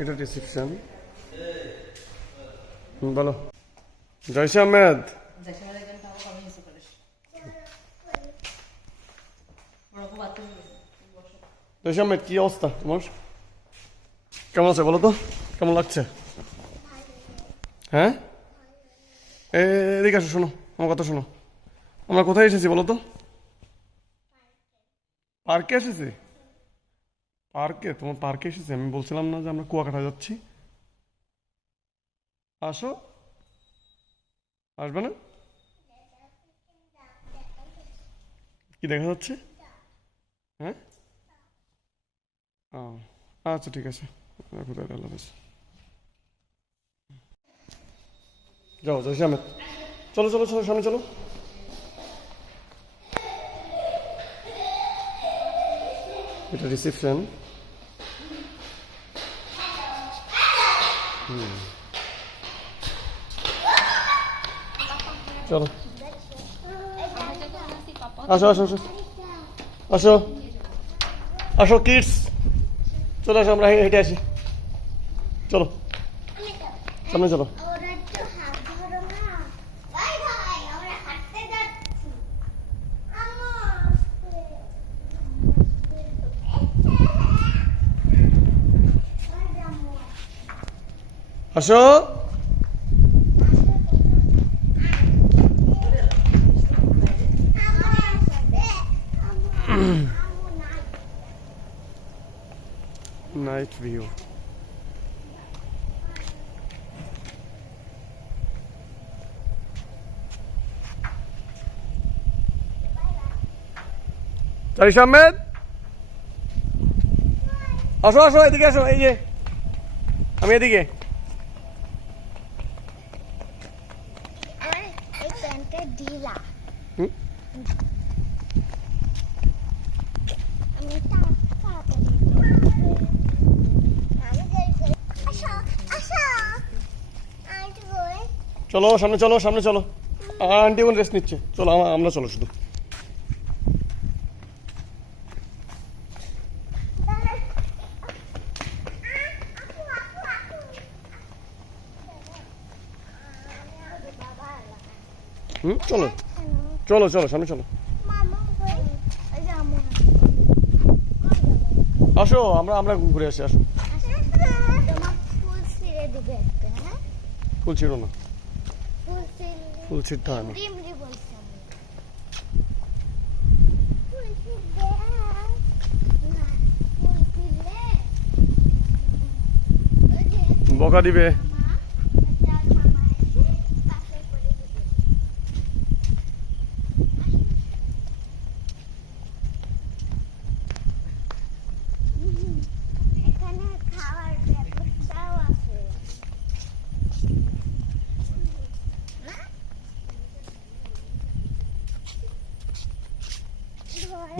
এটা রিসেপশন। বলো জয়সা আহমেদ। জয়সা আহমেদ, কি অবস্থা তোমার? কেমন আছে বলো তো, কেমন লাগছে? হ্যাঁ, এদিকে আসো, শোনো আমার কথা শোনো। আমরা কোথায় এসেছি বলো তো? পার্কে এসেছি। পার্কে? তোমার পার্কে এসেছি? আমি বলছিলাম না যে আমরা কুয়াকাটা যাচ্ছি? আসো। আসবে না? কি দেখা যাচ্ছে? হ্যাঁ, ও, আচ্ছা ঠিক আছে, রাখো তাহলে, আল্লাহ হাফেজ। যাও জয়সী আহমেদ, চলো চলো চলো, সামনে চলো। এটা রিসেপশন। চলো আসো আসো আসো আসো আসো কিডস, চলো আসো, আমরা হেঁটে আসি। চলো সামনে চলো। আসো। Night view. জয়সী আহমেদ, আসো আসো, এদিকে আসো, এই যে আমি এদিকে। হুম, চলো সামনে চলো, সামনে চলো। আন্টি এখন রেস্ট নিচ্ছে, চলো আমরা চলো শুধু। হুম, চলো চলো চলো, সামনে চলো। আসো, আমরা আমরা ঘুরে আসি, আসো। ফুল ছিল না, ফুল ছিটতে হয় না। বকা দিবে।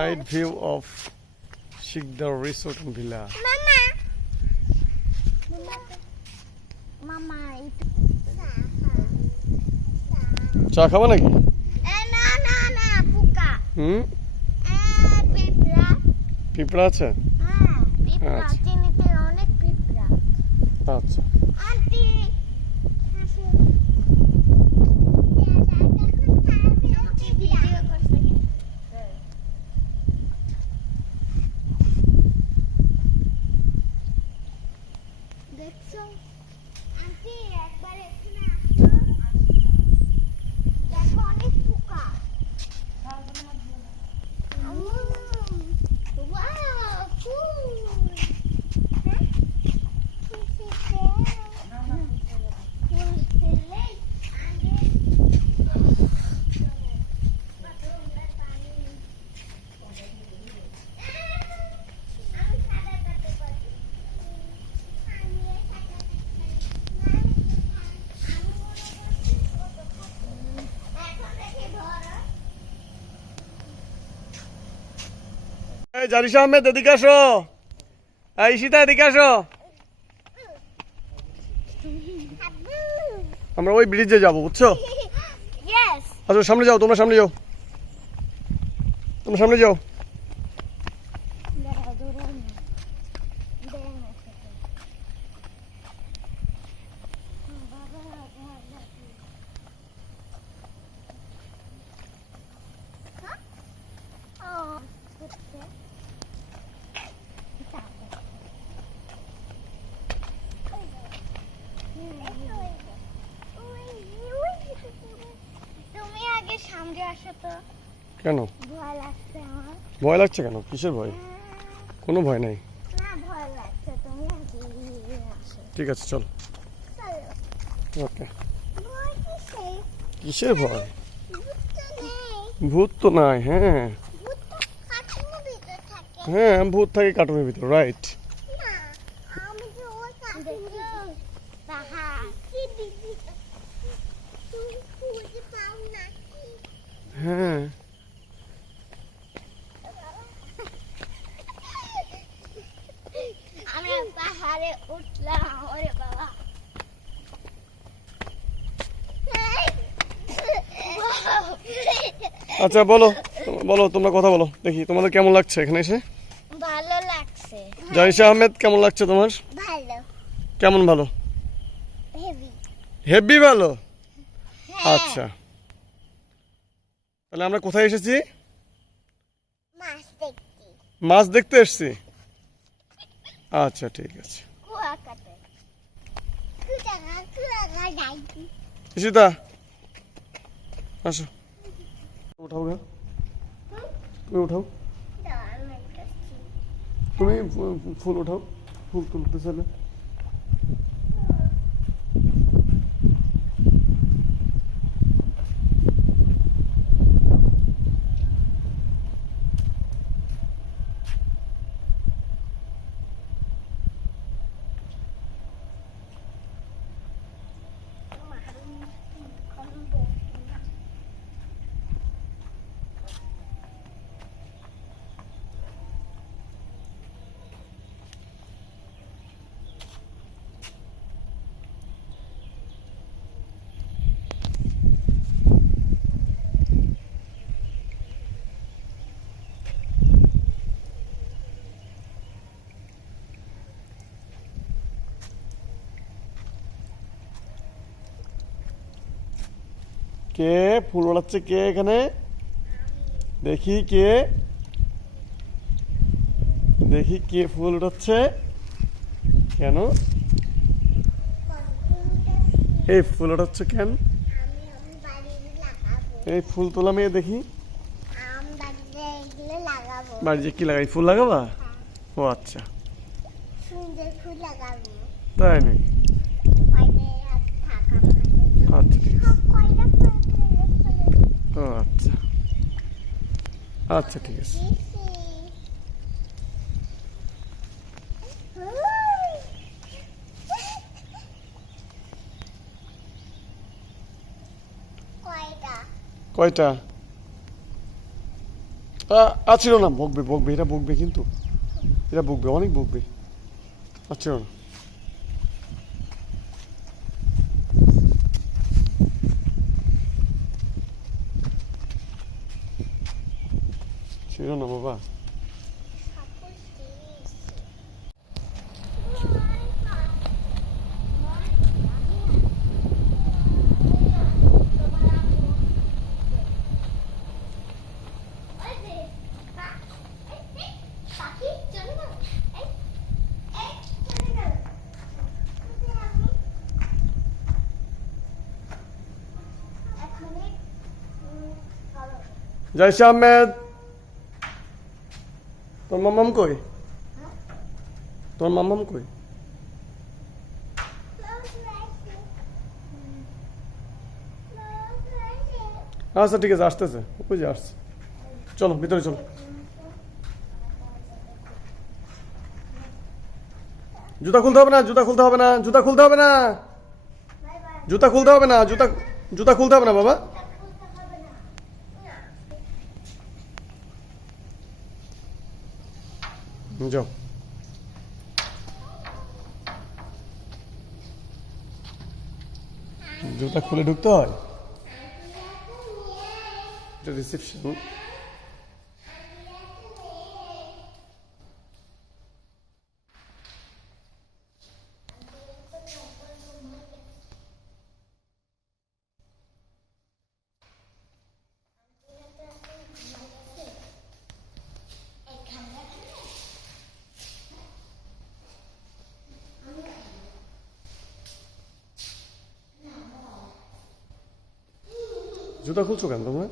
Night view of Shikdar Resort and Villa. চা খাবো নাকি? হুম, পিঁপড়া আছে? আচ্ছা। জারিশা আহমেদ, এদিকে আসো। ঈশিতা, এদিকে আসো। আমরা ওই ব্রিজে যাবো, বুঝছো? আচ্ছা সামনে যাও, তোমরা সামনে যাও, তোমরা সামনে যাও। আসো তো, কেন ভয় লাগছে আমার। ভয় লাগছে কেন? কিসের ভয়? কোনো ভয় নাই। না, ভয় লাগছে, তুমি এগিয়ে আসো। ঠিক আছে চল। চলো। ওকে। ভয় কিসের? কিসের ভয়? ভূত তো নেই। ভূত তো নাই। হ্যাঁ ভূত তো কার্টুনের ভিতর থাকে। হ্যাঁ, ভূত থাকে কার্টুনের ভিতর, রাইট। না, আমি তো ওই কার্টুনের পাহাড় কি দিদি, তুমি খুঁজে পাও নাকি? হ্যাঁ আমি পাহাড়ে উঠলাম, ওরে বাবা। আচ্ছা বলো, বলো তোমরা কথা বলো দেখি, তোমাদের কেমন লাগছে এখানে এসে? ভালো লাগছে। জাইশা আহমেদ, কেমন লাগছে তোমার? ভালো, কেমন ভালো? হেভি। হেভি ভালো। হ্যাঁ। আচ্ছা, তাহলে আমরা কোথায় এসেছি? মাছ দেখছি, মাছ দেখতে এসেছি। আচ্ছা ঠিক আছে। কুয়াকাটা। কুয়াকাটা যাইছি। ঈশিতা আসো, উঠাও গা, তুমি উঠাও, তুমি ফুল উঠাও, ফুল তুলতে চাইলে। কে ফুল ওড়াচ্ছে? কে এখানে? দেখি কে, দেখি কে ফুল ওড়াচ্ছে। কেন এই ফুল ওড়াচ্ছে কেন? আমি বাড়িতে লাগাবো। এই ফুল তোলা মেয়ে দেখি, বাড়িতে এগুলো লাগাবো। বাড়িতে কি লাগাই? ফুল লাগাবা? ও আচ্ছা, সুন্দর ফুল লাগাবো। তাই নাকি? বাইরে আর থাকা আচ্ছা ঠিক আছে। কয়টা ও আচ্ছা, আচ্ছা ঠিক আছে। কয়টা? কয়টা? আছিল না, বকবে বকবে, এটা বকবে কিন্তু, এটা বকবে, অনেক বকবে। আছিল না। ছিল না বাবা। জাইশা আহমেদ, তোর মাম্মাম কই? তোর মাম্মাম কই? আচ্ছা ঠিক আছে, আসতেছে, ওই যে আসছে। চলো ভিতরে চলো। জুতা খুলতে হবে না, জুতা খুলতে হবে না, জুতা খুলতে হবে না, জুতা খুলতে হবে না, জুতা জুতা খুলতে হবে না বাবা। যাও। জুতা খুলে ঢুকতে হয়, এটা রিসেপশন। জুতা খুলছো কেন তোমরা?